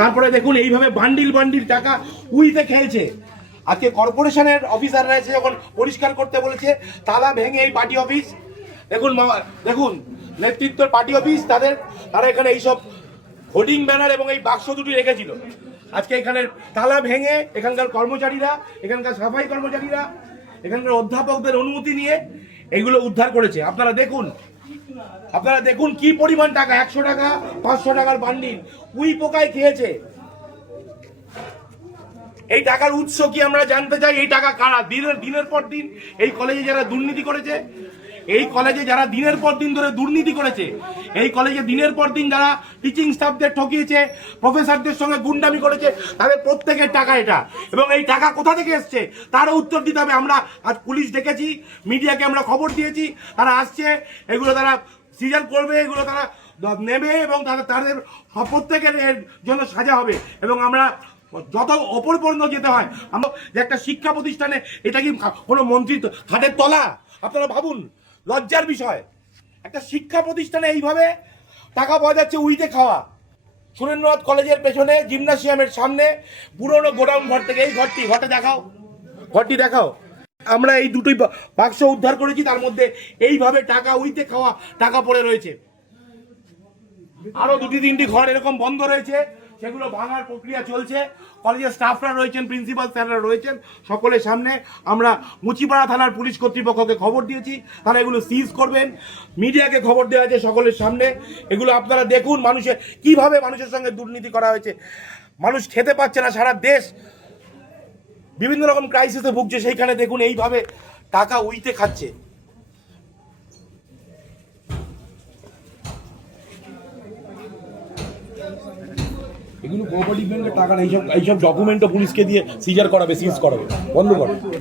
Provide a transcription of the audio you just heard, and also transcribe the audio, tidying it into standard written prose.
তারপরে দেখুন এইভাবে বান্ডিল বান্ডিল টাকা উইতে খেলছে। আজকে কর্পোরেশনের অফিসাররা এসে যখন পরিষ্কার করতে বলেছে, তালা ভেঙে এই পার্টি অফিস, দেখুন দেখুন নেতৃত্বের পার্টি অফিস, তারা এখানে এইসব হোর্ডিং ব্যানার এবং এই বাক্স দুটি রেখেছিল। আজকে এখানের তালা ভেঙে এখানকার কর্মচারীরা, এখানকার সাফাই কর্মচারীরা, এখানকার অধ্যাপকদের অনুমতি নিয়ে এইগুলো উদ্ধার করেছে। আপনারা দেখুন কি পরিমাণ টাকা, 100 টাকা 500 টাকার বান্ডিল উই পোকায় খেয়েছে। এই টাকার উৎস কি আমরা জানতে চাই। এই টাকা কারা দিনের পর দিন এই কলেজে যারা দুর্নীতি করেছে, এই কলেজে যারা দিনের পর দিন ধরে দুর্নীতি করেছে, এই কলেজে দিনের পর দিন যারা টিচিং স্টাফদের ঠকিয়েছে, প্রফেসরদের সঙ্গে গুন্ডামি করেছে, তাদের প্রত্যেকের টাকা এটা। এবং এই টাকা কোথা থেকে এসছে তারও উত্তর দিতে হবে। আমরা আজ পুলিশ ডেকেছি, মিডিয়াকে আমরা খবর দিয়েছি, তারা আসছে, এগুলো তারা সিজন করবে, এগুলো তারা নেবে এবং তাদের প্রত্যেকের জন্য সাজা হবে। এবং আমরা যত ওপর পর্যন্ত যেতে হয়, আমরা যে একটা শিক্ষা প্রতিষ্ঠানে, এটা কি কোনো মন্ত্রী খাটের তলা? আপনারা ভাবুন, লজ্জার বিষয়। একটা শিক্ষা প্রতিষ্ঠানে এইভাবে টাকা পাওয়া যাচ্ছে উইতে খাওয়া। সুরেন্দ্রনাথ কলেজের পেছনে জিমনাসিয়ামের সামনে পুরনো গোডাউন ঘর থেকে এই ঘরটি দেখাও। আমরা এই দুটোই বাক্স উদ্ধার করেছি, তার মধ্যে এইভাবে টাকা উইতে খাওয়া টাকা পড়ে রয়েছে। আরো 2-3টি ঘর এরকম বন্ধ রয়েছে, সেগুলো ভাঙার প্রক্রিয়া চলছে। কলেজের স্টাফরা রয়েছেন, প্রিন্সিপাল স্যাররা রয়েছেন, সকলের সামনে আমরা মুচিপাড়া থানার পুলিশ কর্তৃপক্ষকে খবর দিয়েছি, তারা এগুলো সিজ করবেন। মিডিয়াকে খবর দেওয়া আছে সকলের সামনে। এগুলো আপনারা দেখুন কিভাবে মানুষের সঙ্গে দুর্নীতি করা হয়েছে। মানুষ খেতে পাচ্ছে না, সারা দেশ বিভিন্ন রকম ক্রাইসিসে ভুগছে, সেইখানে দেখুন এইভাবে টাকা উইতে খাচ্ছে। এগুলো কোঅপারেটিভ ব্যাংকের টাকা না, এইসব ডকুমেন্টও পুলিশকে দিয়ে সিজার করাবে, সিজ করাবে। বন্ধ করো।